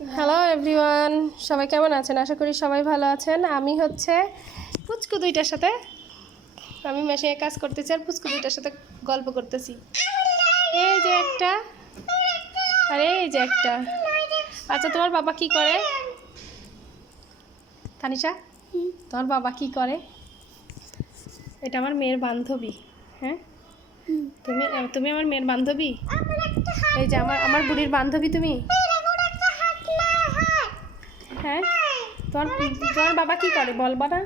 Hello everyone, সবাই কেমন আছেন? আশা করি সবাই ভালো আছেন। আমি হচ্ছে পুচকু দুইটার সাথে আমি মেশিনে কাজ করতেছি আর পুচকু দুইটার সাথে গল্প করতেছি। এই যে একটা আর এই যে একটা। আচ্ছা, তোমার বাবা কি করে? তানিশা, তোমার বাবা কি করে? এটা আমার মেয়ের বান্ধবী। হ্যাঁ, তুমি তুমি আমার মেয়ের বান্ধবী। এই যে আমার বুড়ির বান্ধবী তুমি। হ্যাঁ, তোমার তোমার বাবা কি করে বলবা না?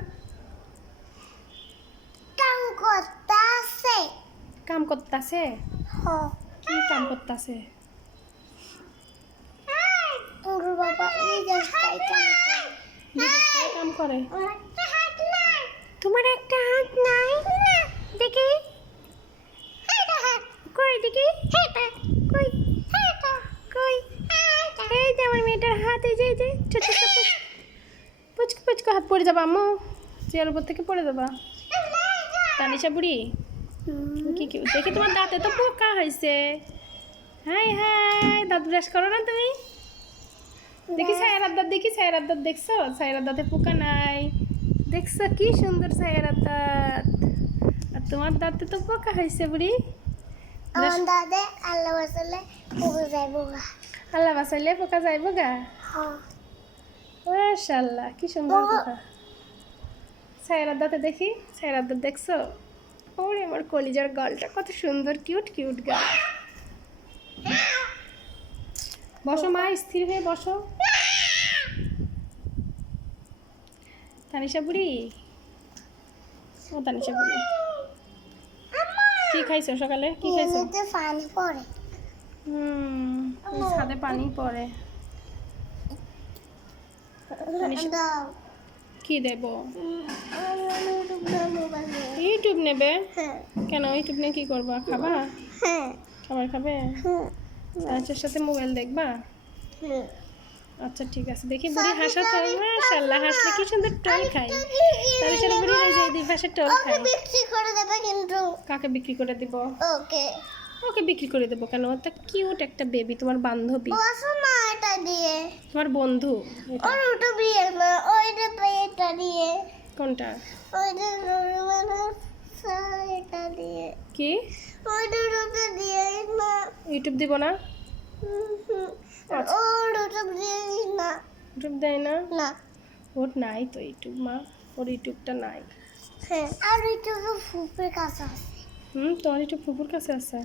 কাম করতাছে। কি কাম করতাছে? কাম করে। তোমার একটা হাত নাই? দেখি কই, দেখি কই কই। এই যে আমার মেয়েটার হাত, এই যে ছোট ছোট পুচকু পুচকু হাত পড়ে যাবা আম্মু, চেয়ার উপর থেকে পড়ে যাবা। তানিশা বুড়ি, দেখি তোমার দাঁতে তো পোকা হয়েছে। হাই হাই, দাঁত ব্রাশ করো না তুমি? দেখি সায়রার দাঁত, দেখি সায়রার দাঁত দেখছো? সায়রার দাঁতে পোকা নাই, দেখছো কি সুন্দর সায়রার দাঁত। আর তোমার দাঁতে তো পোকা হয়েছে বুড়ি। আল্লাহ বাঁচাইলে পোকা যাইব গা। আল্লাহ বাঁচাইলে পোকা যাইব গা। মাশাআল্লাহ, কি সুন্দর কথা। সায়রার দাঁতে দেখি, সায়রার দাঁত দেখছো? ওরে আমার কলিজার গালটা কত সুন্দর, কিউট কিউট গাল। বসো মা, স্থির হয়ে বসো। তানিশা বুড়ি, ও তানিশা বুড়ি, কি খাইছো সকালে? কি খাইছো? পানি পড়ে। ছাদে পানি পড়ে। কি দেব? ইউটিউব নেবে? কেন ইউটিউব নিয়ে কি করবা? খাবা? খাবার খাবে? আচ্ছার সাথে মোবাইল দেখবা? আচ্ছা ঠিক আছে। দেখি বুড়ি হাসা তো, মাশাআল্লাহ, হাসলে কি সুন্দর টোল খাই। তাহলে সেটা বুড়ি এই যে দুই পাশে টোল খাই। বিক্রি করে দেবে কিন্তু। কাকে বিক্রি করে দিব? ওকে। ওকে বিক্রি করে দেবো কেন? একটা কিউট একটা বেবি, তোমার বান্ধবী। বসো না এটা দিয়ে। তোমার বন্ধু এটা। ওর ওটা দিয়ে না, ওইটা এটা দিয়ে। কোনটা? ওইটা এটা দিয়ে। কি? ওইটা ওটা দিয়ে না। ইউটিউব দিব না? ওর ওটা দিয়ে না। ইউটিউব দেয় না? না। ওর নাই তো ইউটিউব মা, ওর ইউটিউবটা নাই। হ্যাঁ, আর ওইটা ফুপের কাছে আছে। তোমার ইউটিউব ফুপুর কাছে আছে।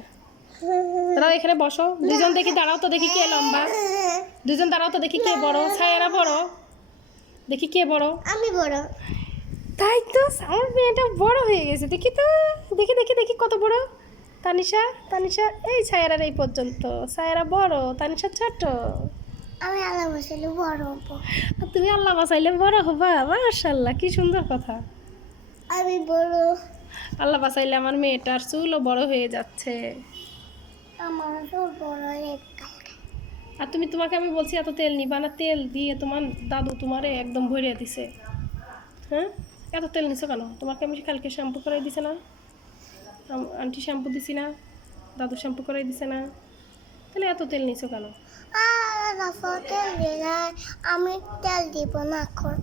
দাঁড়াও, এখানে বসো দুজন, দেখি দাঁড়াও তো, দেখি কে লম্বা। দুজন দাঁড়াও তো, দেখি কে বড়। ছায়ারা বড়, দেখি কে বড়। আমি বড়। তাই তো, আমার মেয়েটা বড় হয়ে গেছে। দেখি তো, দেখি দেখি দেখি কত বড়। তানিশা তানিশা, এই ছায়ারার এই পর্যন্ত। ছায়ারা বড়, তানিশা ছোট। আমি আল্লাহ বাঁচাইলে বড় হবো। আর তুমি আল্লাহ বাঁচাইলে বড় হবা? মাশাআল্লাহ, কি সুন্দর কথা। আমি বড়। আল্লাহ বাঁচাইলে আমার মেয়েটার চুলও বড় হয়ে যাচ্ছে। আমার তো বড় আর তোমাকে আমি বলছি এত তেল নিবা না, তেল দিয়ে তোমার দাদু তোমারে একদম ভরিয়ে দিছে। হ্যাঁ, এত তেল নিছো কেন? তোমাকে আমি কালকে শ্যাম্পু করাই দিছে না? আন্টি শ্যাম্পু দিছি না? দাদু শ্যাম্পু করাই দিছে না? তাহলে এত তেল নিছো কেন? আমি তেল দিব না এখন।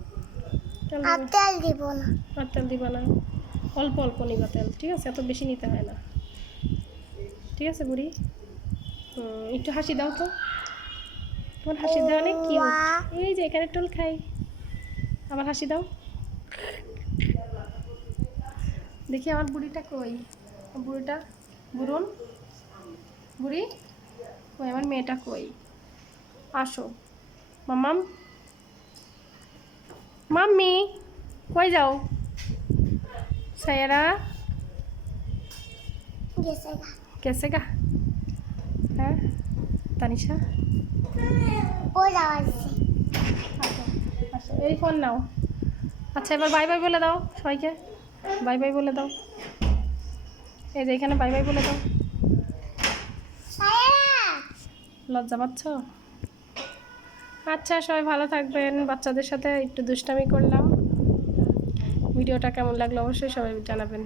তেল আর তেল দিব না। আর তেল দিবা না? অল্প অল্প নিবা তেল, ঠিক আছে? এত বেশি নিতে হয় না, ঠিক আছে বুড়ি? একটু হাসি দাও তো, তোমার হাসি দাও অনেক কিউট। এই যে এখানে টোল খাই, আবার হাসি দাও। দেখি আমার বুড়িটা কই? বুড়িটা বুড়ুন, বুড়ি কই? আমার মেয়েটা কই? আসো মাম্মাম, মাম্মি কই যাও? সায়রা গেছে গা। হ্যাঁ তানিশা, ওই যাওয়াচ্ছি। আসো আসো, এই ফোন নাও। আচ্ছা, এবার বাই বাই বলে দাও সবাইকে, বাই বাই বলে দাও। এই যে এখানে বাই বাই বলে দাও। লজ্জা পাচ্ছ? আচ্ছা, সবাই ভালো থাকবেন। বাচ্চাদের সাথে একটু দুষ্টামি করলাম। ভিডিওটা কেমন লাগলো অবশ্যই সবাই জানাবেন।